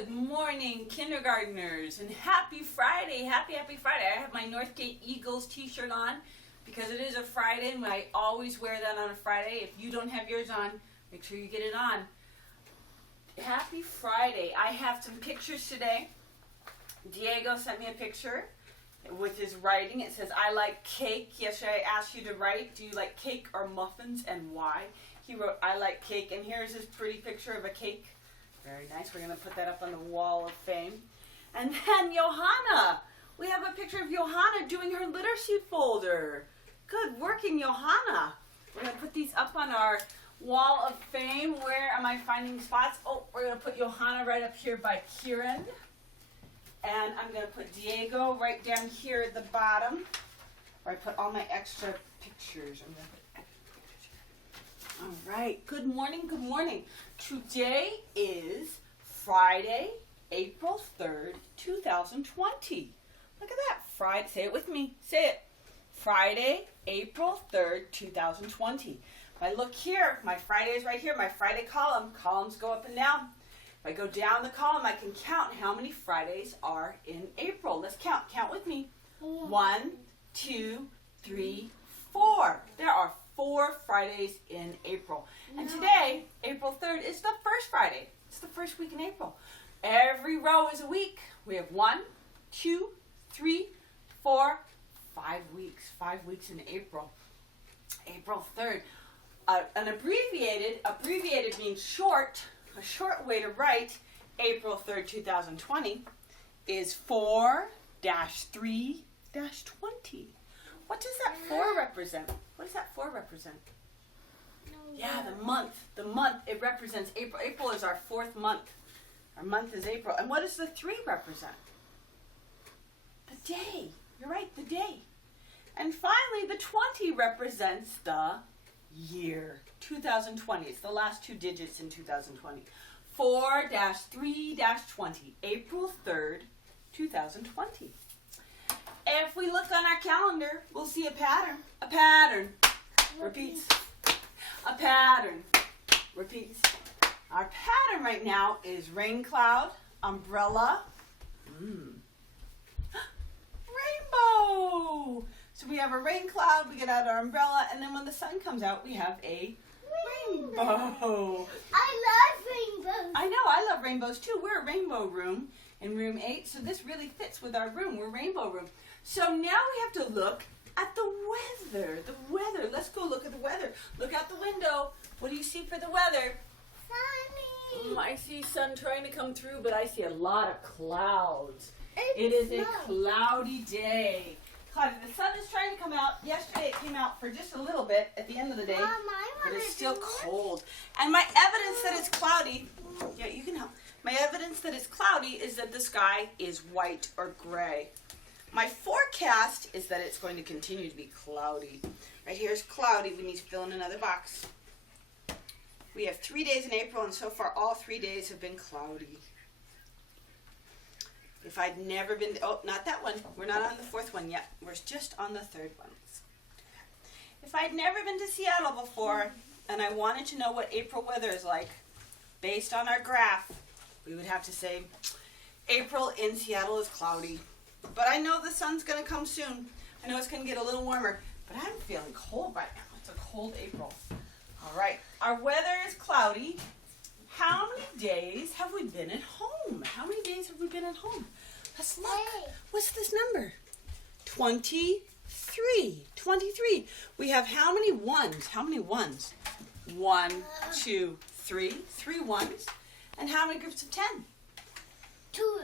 Good morning, kindergartners, and happy Friday. Happy Friday. I have my Northgate Eagles t-shirt on because it is a Friday, and I always wear that on a Friday. If you don't have yours on, make sure you get it on. Happy Friday. I have some pictures today. Diego sent me a picture with his writing. It says, I like cake. Yesterday I asked you to write, do you like cake or muffins and why? He wrote, I like cake, and here's his pretty picture of a cake. Very nice. We're going to put that up on the wall of fame. And then Johanna. We have a picture of Johanna doing her literacy folder. Good working, Johanna. We're going to put these up on our wall of fame. Where am I finding spots? Oh, we're going to put Johanna right up here by Kieran. And I'm going to put Diego right down here at the bottom, where I put all my extra pictures. I'm going to put all right. Good morning. Good morning. Today is Friday, April 3rd, 2020. Look at that. Friday. Say it with me. Say it. Friday, April 3rd, 2020. If I look here, my Friday is right here. My Friday column. Columns go up and down. If I go down the column, I can count how many Fridays are in April. Let's count. Count with me. 1, 2, 3, 4. There are 4 Fridays in April. And today, April 3rd, is the first Friday. It's the first week in April. Every row is a week. We have 1, 2, 3, 4, 5 weeks. 5 weeks in April. April 3rd. An abbreviated means short. A short way to write April 3rd, 2020 is 4-3-20. What does that 4 represent? What does that 4 represent? Yeah, the month. The month, it represents April. April is our 4th month. Our month is April. And what does the 3 represent? The day. You're right, the day. And finally, the 20 represents the year. 2020. It's the last 2 digits in 2020. 4-3-20. April 3rd, 2020. If we look on our calendar, we'll see a pattern. A pattern repeats. A pattern repeats. Our pattern right now is rain cloud, umbrella, rainbow. So we have a rain cloud, we get out our umbrella, and then when the sun comes out, we have a rainbow. I love rainbows. I know, I love rainbows too. We're a rainbow room in room 8, so this really fits with our room. We're rainbow room. So now we have to look at the weather. The weather. Let's go look at the weather. Look out the window. What do you see for the weather? Sunny. I see sun trying to come through, but I see a lot of clouds. It is a cloudy day. Cloudy. The sun is trying to come out. Yesterday it came out for just a little bit at the end of the day, but it's still cold. And my evidence that it's cloudy, yeah, you can help. My evidence that it's cloudy is that the sky is white or gray. My forecast is that it's going to continue to be cloudy. Right here is cloudy. We need to fill in another box. We have 3 days in April, and so far all 3 days have been cloudy. If I'd never been, not that one. We're not on the 4th one yet. We're just on the 3rd one. If I'd never been to Seattle before, and I wanted to know what April weather is like, based on our graph, we would have to say, April in Seattle is cloudy. But I know the sun's going to come soon. I know it's going to get a little warmer, but I'm feeling cold right now. It's a cold April. All right. Our weather is cloudy. How many days have we been at home? How many days have we been at home? Let's look. What's this number? 23. 23. We have how many ones? How many ones? 1, 2, 3. 3 ones. And how many groups of 10? 2.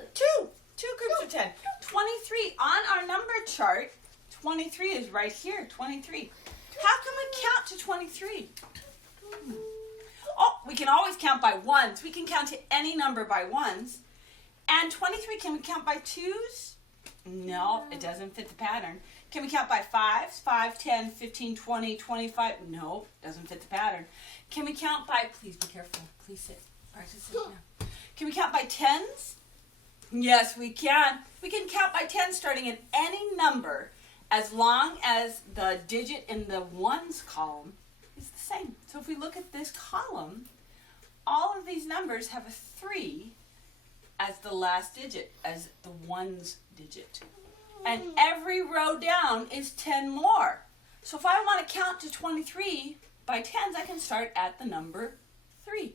2 groups of 10. 23. On our number chart, 23 is right here. 23. How can we count to 23? Oh, we can always count by ones. We can count to any number by ones. And 23, can we count by 2s? No, it doesn't fit the pattern. Can we count by 5s? 5, 10, 15, 20, 25? No, doesn't fit the pattern. Can we count by, please be careful. Please sit. All right, just sit now. Can we count by 10s? Yes, we can. We can count by 10 starting at any number as long as the digit in the ones column is the same. So if we look at this column, all of these numbers have a 3 as the last digit, as the ones digit. And every row down is 10 more. So if I want to count to 23 by tens, I can start at the number 3.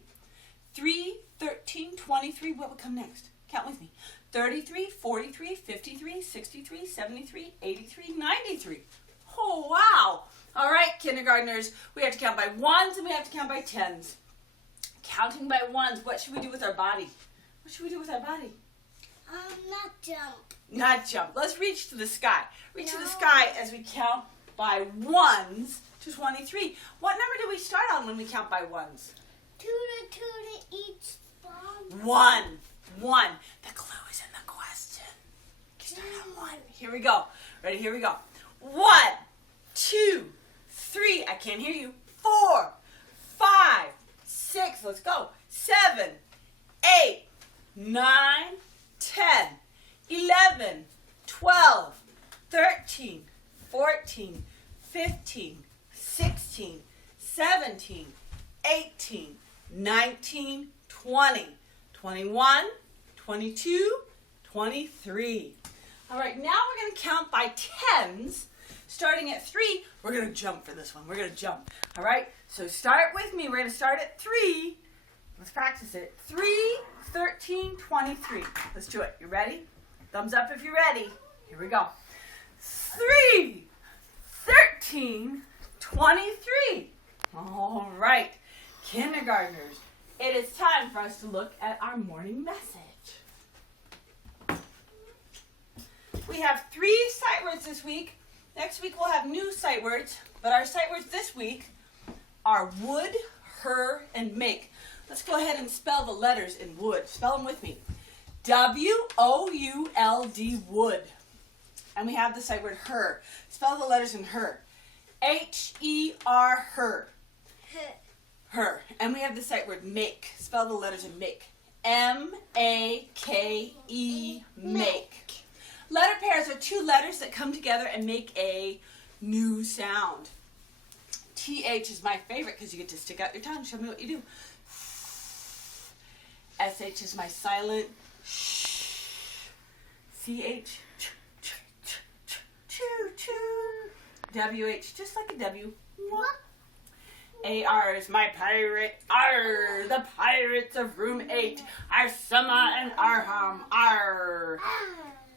3, 13, 23, what would come next? Count with me. 33, 43, 53, 63, 73, 83, 93. Oh, wow. All right, kindergartners, we have to count by ones and we have to count by tens. Counting by ones, what should we do with our body? What should we do with our body? Not jump. Not jump. Let's reach to the sky. Reach to the sky as we count by ones to 23. What number do we start on when we count by ones? Two to each spot. 1. 1. The clue is in the question. You start on 1. Here we go. Ready? Here we go. 1, 2, 3. I can't hear you. 4, 5, 6. Let's go. 7, 8, 9, 10, 11, 12, 13, 14, 15, 16, 17, 18, 19, 20, 21, 22, 23. All right, now we're going to count by tens. Starting at 3, we're going to jump for this one. We're going to jump. All right, so start with me. We're going to start at 3. Let's practice it. 3, 13, 23. Let's do it. You ready? Thumbs up if you're ready. Here we go. 3, 13, 23. All right, kindergartners, it is time for us to look at our morning message. We have 3 sight words this week. Next week we'll have new sight words, but our sight words this week are would, her, and make. Let's go ahead and spell the letters in would. Spell them with me. W-O-U-L-D, would. And we have the sight word her. Spell the letters in her. H-E-R, her. Her. And we have the sight word make. Spell the letters in make. M-A-K-E, make. Letter pairs are 2 letters that come together and make a new sound. T-H is my favorite because you get to stick out your tongue. Show me what you do. S-H is my silent shh. C-H. W-H, just like a W. A-R is my pirate. R, the pirates of room 8. Arsama and Arham. R.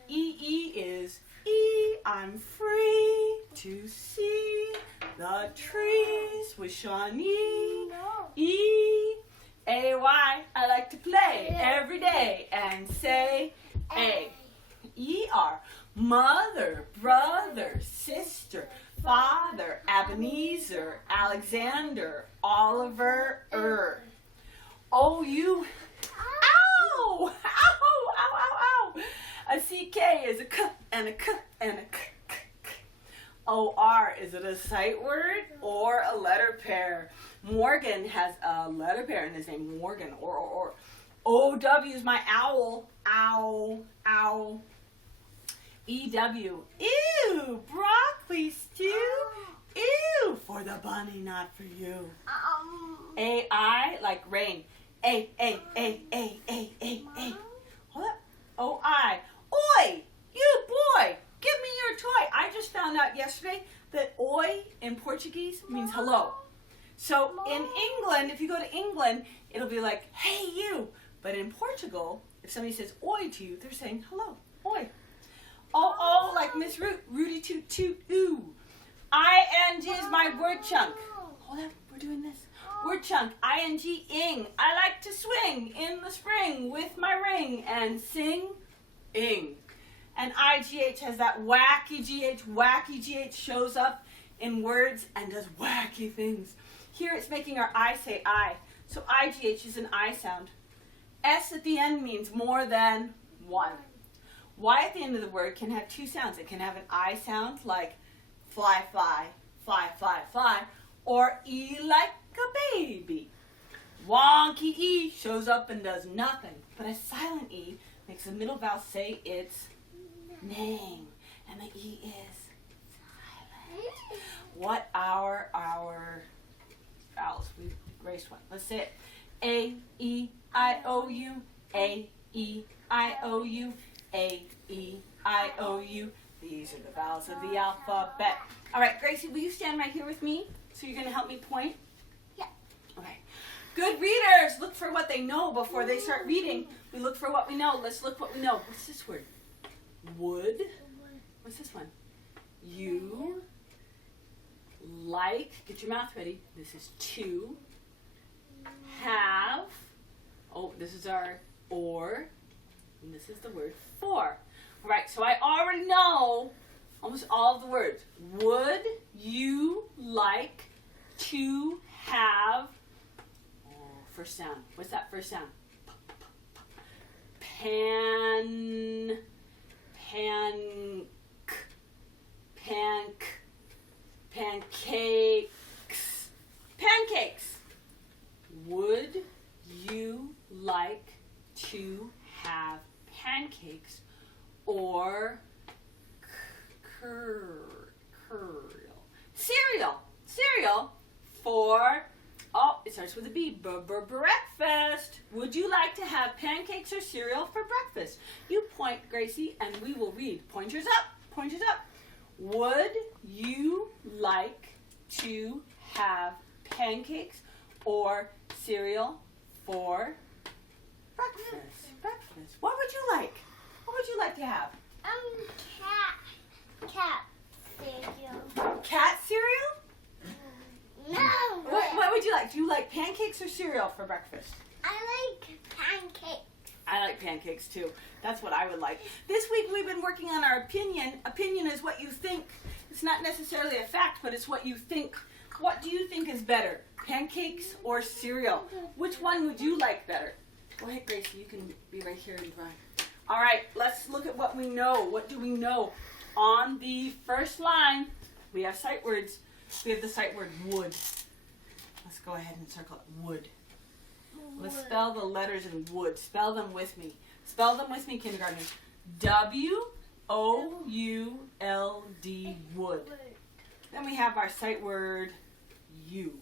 E-E is E, I'm free to see the trees with Shawnee. E, A-Y, I like to play every day and say A. E-R, mother, brother, sister, father, Ebenezer, Alexander, Oliver, O-U, ow, ow, ow, ow, ow. A C-K is a K and a K and a K, K, K. O-R, is it a sight word or a letter pair? Morgan has a letter pair in his name, Morgan, or. O-W is my owl, ow, ow. E-W, ew, broccoli stew, ew, for the bunny, not for you. A-I, like rain, A. Hold up. O-I, oi, you boy, give me your toy. I just found out yesterday that oi in Portuguese means hello. So in England, if you go to England, it'll be like, hey you. But in Portugal, if somebody says oi to you, they're saying hello, oi. Oh, like Miss Rudy Toot Toot, ooh. I-N-G is my word chunk. Hold on, we're doing this. Word chunk, I-N-G, ing. I like to swing in the spring with my ring and sing, ing. And I-G-H has that wacky G-H. Wacky G-H shows up in words and does wacky things. Here it's making our I say I. So I-G-H is an I sound. S at the end means more than one. Y at the end of the word can have 2 sounds. It can have an I sound like fly, fly, fly, fly, fly, or E like a baby. Wonky E shows up and does nothing, but a silent E makes the middle vowel say its name, and the E is silent. What are our vowels? We've erased one. Let's say it. A, E, I, O, U, A, E, I, O, U, A, E, I, O, U. These are the vowels of the alphabet. All right, Gracie, will you stand right here with me? So you're going to help me point? Yeah. Okay. Good readers, look for what they know before they start reading. We look for what we know. Let's look what we know. What's this word? Wood. What's this one? You. Like. Get your mouth ready. This is to. Have. Oh, this is our or. And this is the word for. All right, so I already know almost all of the words. Would you like to have, first sound. What's that first sound? Pan, pancakes, pancakes. Would you like to have pancakes or cereal for, oh, it starts with a B, breakfast. Would you like to have pancakes or cereal for breakfast? You point, Gracie, and we will read. Pointers up, pointers up. Would you like to have pancakes or cereal for breakfast? Breakfast. What would you like? What would you like to have? Cat cereal. Cat cereal? No. What would you like? Do you like pancakes or cereal for breakfast? I like pancakes. I like pancakes too. That's what I would like. This week we've been working on our opinion. Opinion is what you think. It's not necessarily a fact, but it's what you think. What do you think is better? Pancakes or cereal? Which one would you like better? Go ahead, Gracie. You can be right here and try. All right, let's look at what we know. What do we know? On the first line, we have sight words. We have the sight word wood. Let's go ahead and circle it. Wood. Let's spell the letters in wood. Spell them with me. Spell them with me, kindergartners. W-O-U-L-D, wood. Then we have our sight word U.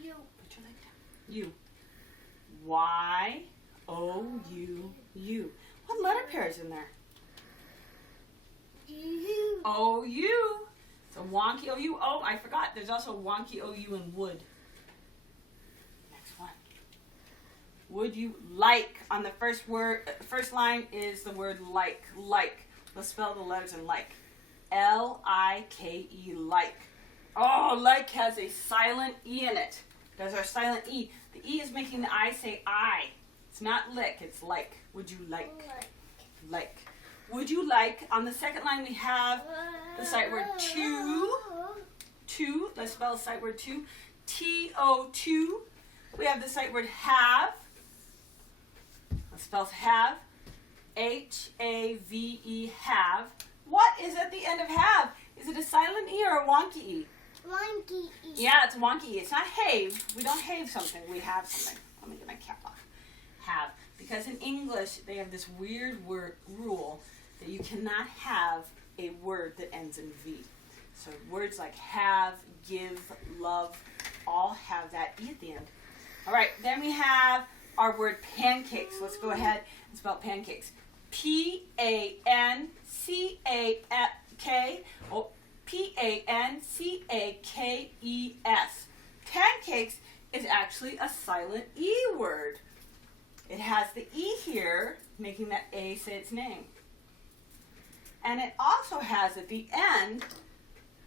You. Put your leg down. U. Y-O-U-U. What letter pair is in there? You. O-U. So wonky O-U. Oh, I forgot. There's also wonky O-U in wood. Next one. Would you like? On the first word, first line is the word like. Like. Let's spell the letters in like. L-I-K-E, like. Oh, like has a silent E in it. There's our silent E. The E is making the I say I. It's not lick, it's like. Would you like? Like. Would you like? On the second line we have the sight word to. To. Let's spell the sight word to. T-O-2. We have the sight word have. Let's spell have. H-A-V-E, have. What is at the end of have? Is it a silent E or a wonky E? Wonky E. Yeah, it's a wonky E. It's not have. We don't have something. We have something. Let me get my cap off. Have. Because in English, they have this weird rule that you cannot have a word that ends in V. So words like have, give, love, all have that E at the end. All right, then we have our word pancakes. Let's go ahead and spell pancakes. P-A-N-C-A-K. Oh, P-A-N-C-A-K-E-S. Pancakes is actually a silent E word. It has the E here, making that A say its name. And it also has at the end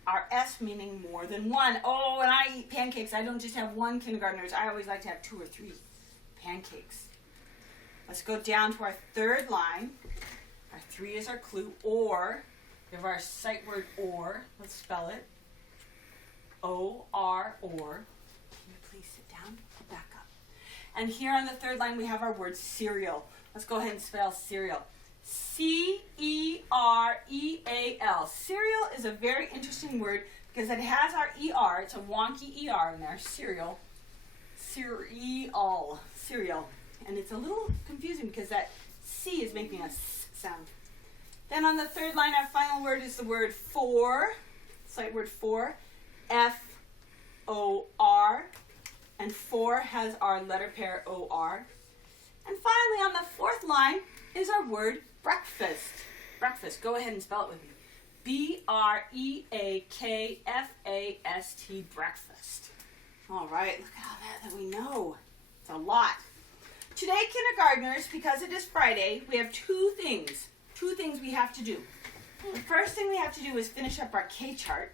our S, meaning more than one. Oh, when I eat pancakes, I don't just have one, kindergartners. I always like to have 2 or 3 pancakes. Let's go down to our third line. Our 3 is our clue, or. We have our sight word or. Let's spell it. O-R, or. Can you please sit down? Back up. And here on the third line, we have our word cereal. Let's go ahead and spell cereal. C-E-R-E-A-L. Cereal is a very interesting word because it has our E-R. It's a wonky E-R in there. Cereal. Cereal. Cereal. And it's a little confusing because that C is making a S sound. Then on the third line, our final word is the word for. Sight word for. F-O-R. And for has our letter pair O-R. And finally, on the fourth line, is our word breakfast. Breakfast. Go ahead and spell it with me. B-R-E-A-K-F-A-S-T, breakfast. All right, look at all that we know. It's a lot. Today, kindergartners, because it is Friday, we have two things we have to do. The first thing we have to do is finish up our K chart.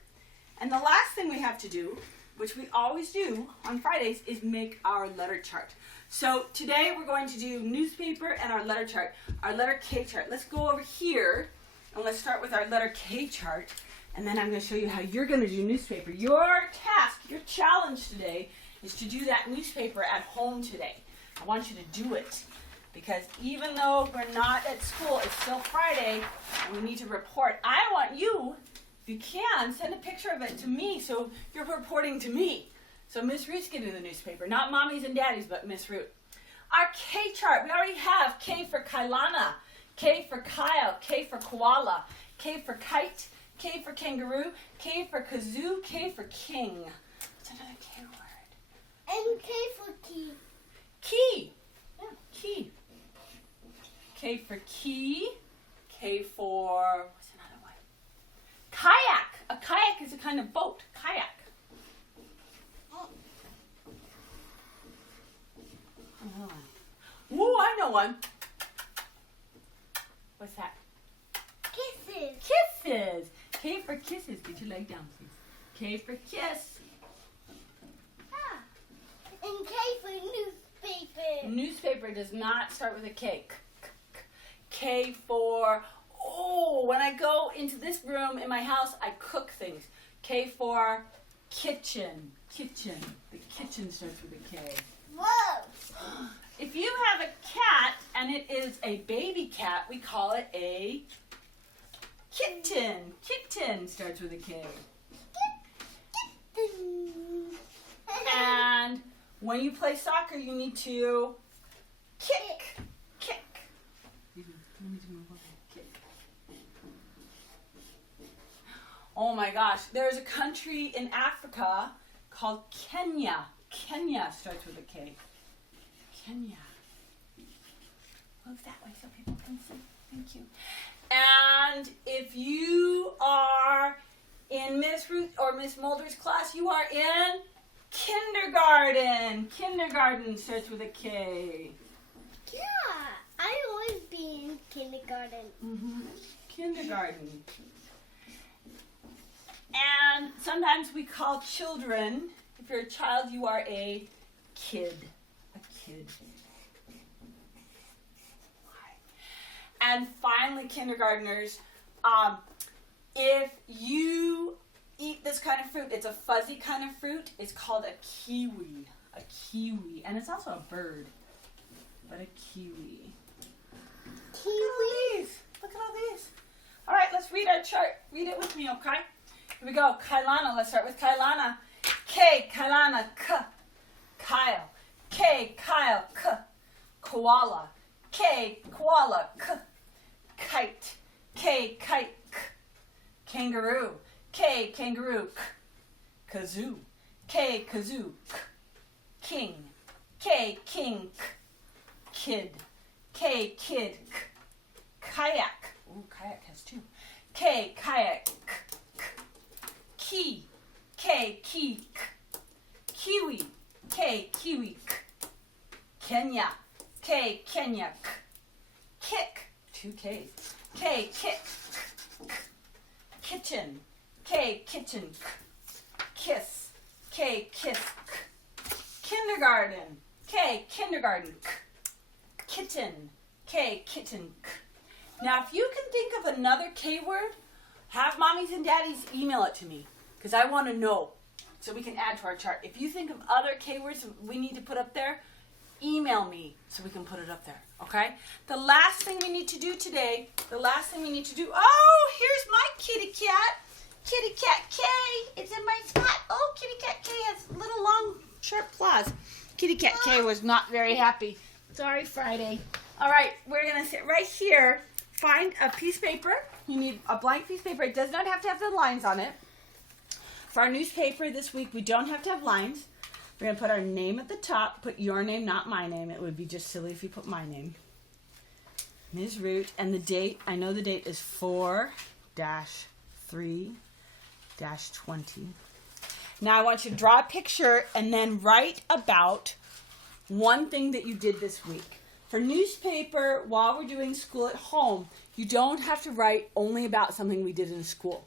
And the last thing we have to do, which we always do on Fridays, is make our letter chart. So today we're going to do newspaper and our letter chart, our letter K chart. Let's go over here and let's start with our letter K chart. And then I'm going to show you how you're going to do newspaper. Your task, your challenge today is to do that newspaper at home today. I want you to do it. Because even though we're not at school, it's still Friday, and we need to report. I want you, if you can, send a picture of it to me so you're reporting to me. So Miss Ruth's getting the newspaper. Not mommies and daddies, but Miss Ruth. Our K chart, we already have K for Kailana, K for Kyle, K for koala, K for kite, K for kangaroo, K for kazoo, K for king. What's another K word? And K for key. Key. Yeah, key. K for key. K for, what's another one? Kayak. A kayak is a kind of boat. Kayak. Ooh, I know one. What's that? Kisses. Kisses. K for kisses. Get your leg down, please. K for kiss. Ah. And K for newspaper. Newspaper does not start with a K. K for, oh, when I go into this room in my house, I cook things. K for kitchen. Kitchen. The kitchen starts with a K. Whoa. If you have a cat and it is a baby cat, we call it a kitten. Kitten starts with a K. And when you play soccer, you need to kick. Kick. Kick. Oh my gosh, there's a country in Africa called Kenya. Kenya starts with a K. Kenya. Move that way so people can see. Thank you. And if you are in Miss Ruth or Miss Mulder's class, you are in kindergarten. Kindergarten starts with a K. Yeah, I always be in kindergarten. Mm-hmm. Kindergarten. And sometimes we call children, if you're a child, you are a kid. A kid. And finally, kindergartners, if you eat this kind of fruit, it's a fuzzy kind of fruit, it's called a kiwi. A kiwi. And it's also a bird. But a kiwi. Kiwi. Look at all these. All right, let's read our chart. Read it with me, okay? Here we go. Kailana. Let's start with Kailana. K, Kailana, K. Kyle. K, Kyle, K. Koala. K, koala, K. Kite. K, kite, K. Kangaroo. K, kangaroo, K. Kazoo. K, kazoo, K. King. K, king, K. Kid. K, kid, K. Kayak. Ooh, kayak has two. K, kayak, K. Key. K, key, K. Kiwi. K, kiwi, K. Kenya. K, Kenya, K. Kick. Two Ks. K, kick, K. Kitchen. K, kitchen, K. Kiss. K, kiss, K. Kindergarten. K, kindergarten, K. Kitten. K, kitten, K. Now, if you can think of another K word, have mommies and daddies email it to me because I want to know so we can add to our chart. If you think of other K words we need to put up there, email me so we can put it up there, okay? The last thing we need to do today, oh, here's my kitty cat. Kitty cat K, it's in my spot. Oh, kitty cat K has little long sharp claws. Kitty cat K was not very happy. Sorry, Friday. All right, we're going to sit right here. Find a piece of paper. You need a blank piece of paper. It does not have to have the lines on it. For our newspaper this week, we don't have to have lines. We're going to put our name at the top. Put your name, not my name. It would be just silly if you put my name. Ms. Root, and the date, I know the date is 4-3-20. Now I want you to draw a picture and then write about one thing that you did this week. For newspaper, while we're doing school at home, you don't have to write only about something we did in school.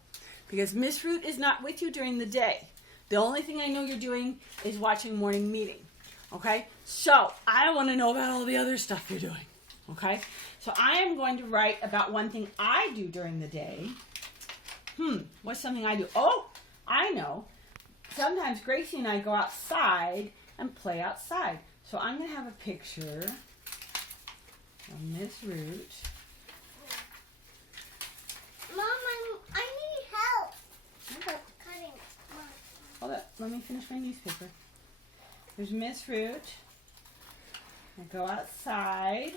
Because Miss Root is not with you during the day. The only thing I know you're doing is watching morning meeting. Okay? So, I want to know about all the other stuff you're doing. Okay? So, I am going to write about one thing I do during the day. What's something I do? Oh, I know. Sometimes Gracie and I go outside and play outside. So, I'm going to have a picture of Miss Root. Mom, I need help. Okay. Cutting. Mom. Hold up. Let me finish my newspaper. There's Miss Root. I go outside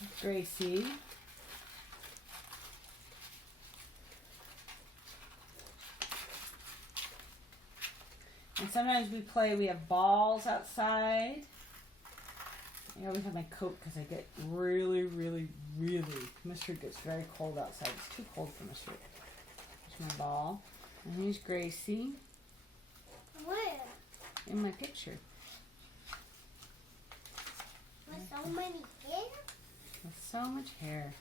with Gracie. And sometimes we play, we have balls outside. I always have my coat because I get really, Miss Root gets very cold outside. It's too cold for Miss Root. Here's my ball. And here's Gracie Where? in my picture. With so many hair? With so much hair.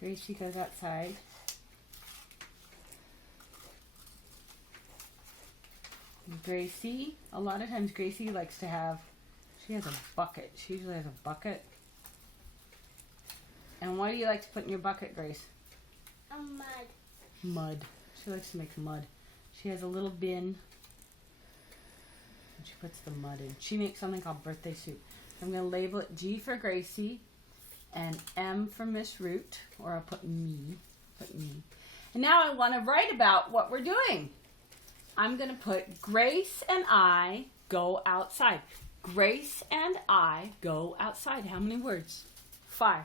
Gracie goes outside. And Gracie, a lot of times Gracie likes to have, she has a bucket. She usually has a bucket. And what do you like to put in your bucket, Grace? A mud. Mud. She likes to make mud. She has a little bin. And she puts the mud in. She makes something called birthday soup. I'm going to label it G for Gracie and M for Miss Root, or I'll put me. And now I want to write about what we're doing. I'm going to put Grace and I go outside. Grace and I go outside. How many words? 5.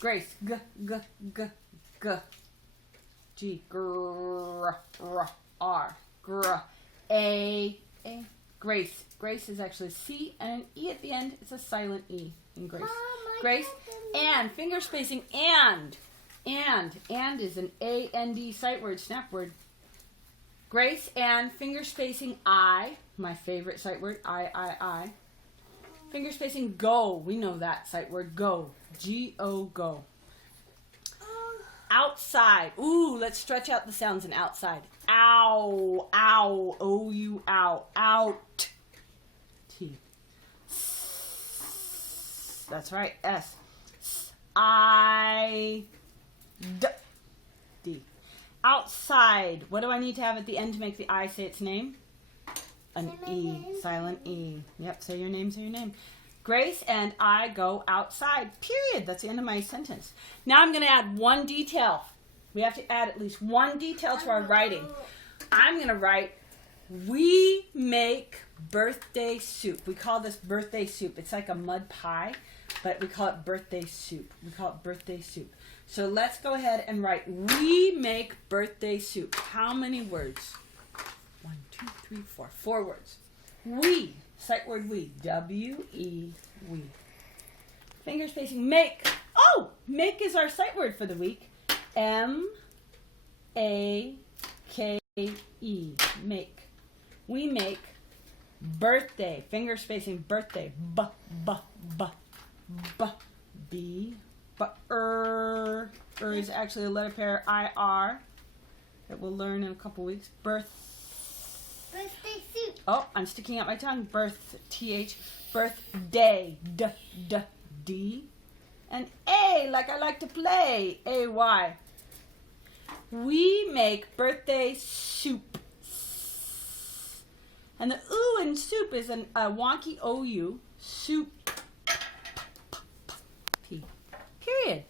Grace, g, g, g, g. G, gr, r, r, gr, a. Grace. Grace is actually C and an E at the end. It's a silent E in Grace. Mom, Grace, and, finger spacing, and is an A-N-D sight word, snap word. Grace, and, finger spacing, I, my favorite sight word, I. Finger spacing, go, we know that sight word, go, G-O, go. Outside, ooh, let's stretch out the sounds in outside. Ow, ow, O-U, ow, out. T. That's right, S. I. D. D. Outside. What do I need to have at the end to make the I say its name? An E. Silent E. Yep, say your name, say your name. Grace and I go outside. Period. That's the end of my sentence. Now I'm going to add one detail. We have to add at least one detail to our writing. I'm going to write, we make birthday soup. We call this birthday soup. It's like a mud pie, but we call it birthday soup. So let's go ahead and write, we make birthday soup. How many words? 1, 2, 3, 4. 4 words. We. Sight word we. W-E, we. Finger spacing, make. Oh, make is our sight word for the week. M-A-K-E, make. We make birthday. Finger spacing, birthday. B. Er is actually a letter pair, I-R, that we'll learn in a couple weeks. Birthday soup. Oh, I'm sticking out my tongue. Birth, T-H. Birthday, D. And A, like I like to play, A-Y. We make birthday soup. And the ooh in soup is a wonky O-U. Soup. P. Period.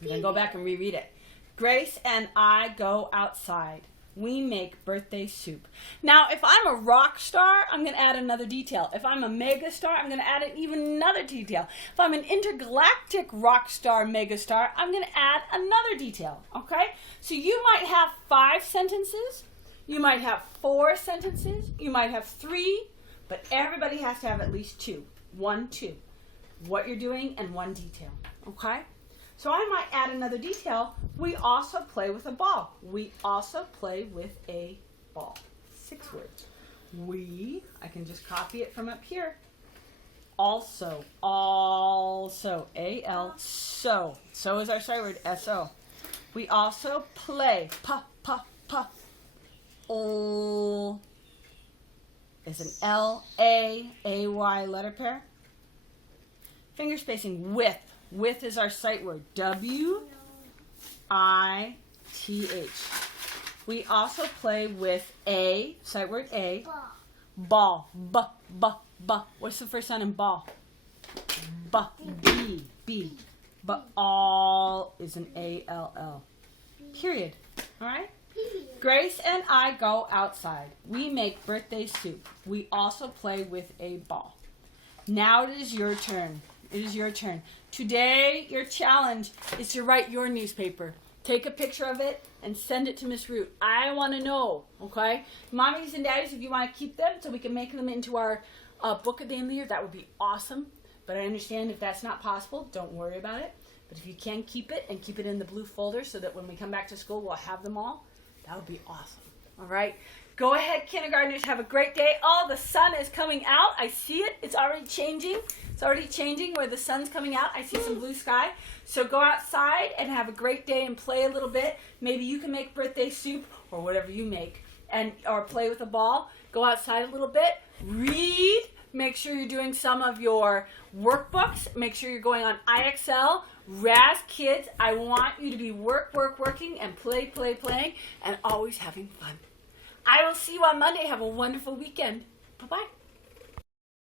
I'm going to go back and reread it. Grace and I go outside. We make birthday soup. Now, if I'm a rock star, I'm going to add another detail. If I'm a mega star, I'm going to add even another detail. If I'm an intergalactic rock star, mega star, I'm going to add another detail. Okay? So you might have 5 sentences. You might have 4 sentences. You might have 3. But everybody has to have at least 2. 1, 2. what you're doing and one detail, okay? So I might add another detail. We also play with a ball. We also play with a ball. 6 words. I can just copy it from up here. Also, A-L, so is our sight word, S-O. We also play, O is an L-A-A-Y letter pair. Finger spacing, with is our sight word, W-I-T-H. We also play with a, sight word A, ball, B. What's the first sound in ball? B. But all is an A-L-L. Period. All right? Grace and I go outside. We make birthday soup. We also play with a ball. Now it is your turn. It is your turn. Today, your challenge is to write your newspaper. Take a picture of it and send it to Miss Root. I want to know, okay? Mommies and daddies, if you want to keep them so we can make them into our book at the end of the year, that would be awesome. But I understand if that's not possible, don't worry about it. But if you can keep it and keep it in the blue folder so that when we come back to school, we'll have them all, that would be awesome. All right? Go ahead, kindergartners. Have a great day. Oh, the sun is coming out. I see it. It's already changing. It's already changing where the sun's coming out. I see some blue sky. So go outside and have a great day and play a little bit. Maybe you can make birthday soup or whatever you make, or play with a ball. Go outside a little bit. Read. Make sure you're doing some of your workbooks. Make sure you're going on IXL. Raz Kids, I want you to be working, and playing, and always having fun. I will see you on Monday. Have a wonderful weekend. Bye-bye.